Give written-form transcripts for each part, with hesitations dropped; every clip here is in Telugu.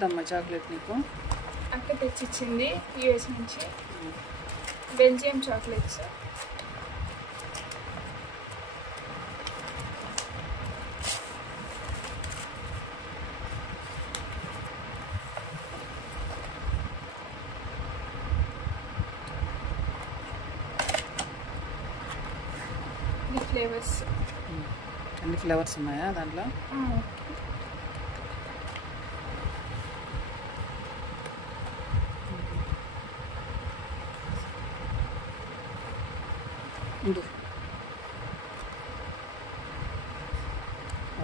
ఎవరిదమ్మా చాక్లెట్ నీకు? అక్క తెచ్చిచ్చింది యూఎస్ నుంచి, బెల్జియం చాక్లెట్స్. ఈ ఫ్లేవర్స్ అన్ని ఫ్లేవర్స్ ఉన్నాయా దాంట్లో?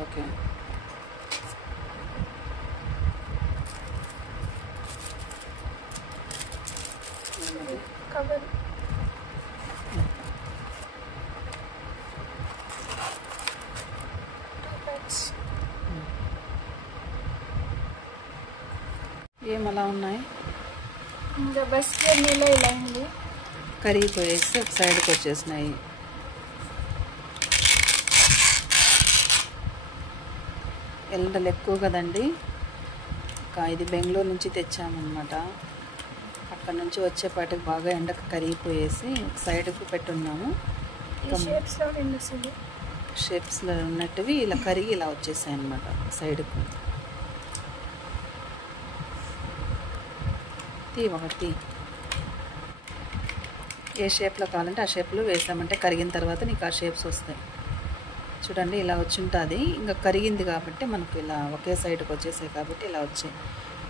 ఓకే. కవర్ ఏమలా ఉన్నాయి? ఇంకా బస్ జర్నీలో ఇలా ఉంది, కరిగిపోయేసి ఒక సైడ్కి వచ్చేసినాయి. ఎండలు ఎక్కువ కదండి. ఇది బెంగళూరు నుంచి తెచ్చామన్నమాట. అక్కడ నుంచి వచ్చేపాటికి బాగా ఎండకు కరిగిపోయేసి ఒక సైడ్కి పెట్టున్నాము. షేప్స్లో ఉన్నట్టువి ఇలా కరిగి ఇలా వచ్చేసాయి అన్నమాట సైడ్కు. ఒకటి ఏ షేప్లో కావాలంటే ఆ షేప్లో వేసామంటే కరిగిన తర్వాత నీకు ఆ షేప్స్ వస్తాయి. చూడండి ఇలా వచ్చి ఉంటుంది. ఇంకా కరిగింది కాబట్టి మనకు ఇలా ఒకే సైడ్కి వచ్చేసాయి కాబట్టి ఇలా వచ్చాయి.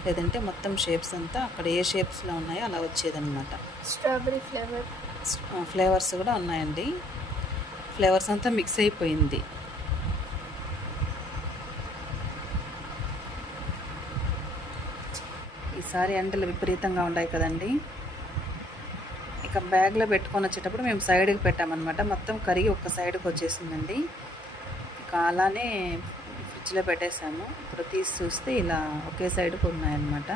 లేదంటే మొత్తం షేప్స్ అంతా అక్కడ ఏ షేప్స్లో ఉన్నాయో అలా వచ్చేదన్నమాట. స్ట్రాబెరీ ఫ్లేవర్స్ కూడా ఉన్నాయండి. ఫ్లేవర్స్ అంతా మిక్స్ అయిపోయింది. ఈసారి ఎండలు విపరీతంగా ఉన్నాయి కదండి. ఇక బ్యాగ్లో పెట్టుకొని వచ్చేటప్పుడు మేము సైడ్కి పెట్టామన్నమాట. మొత్తం కరిగి ఒక్క సైడ్కి వచ్చేసిందండి. ఇక అలానే ఫ్రిడ్జ్లో పెట్టేసాము. ఇప్పుడు తీసి చూస్తే ఇలా ఒకే సైడ్కి ఉన్నాయన్నమాట.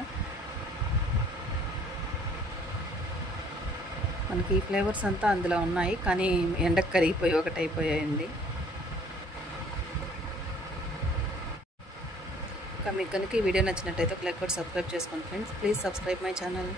మనకి ఈ ఫ్లేవర్స్ అంతా అందులో ఉన్నాయి, కానీ ఎండకు కరిగిపోయి ఒకటి అయిపోయాయండి. మీకు కనుక ఈ వీడియో నచ్చినట్టయితే ఒక లైక్ కొట్టి సబ్స్క్రైబ్ చేసుకోండి friends. Please subscribe my channel.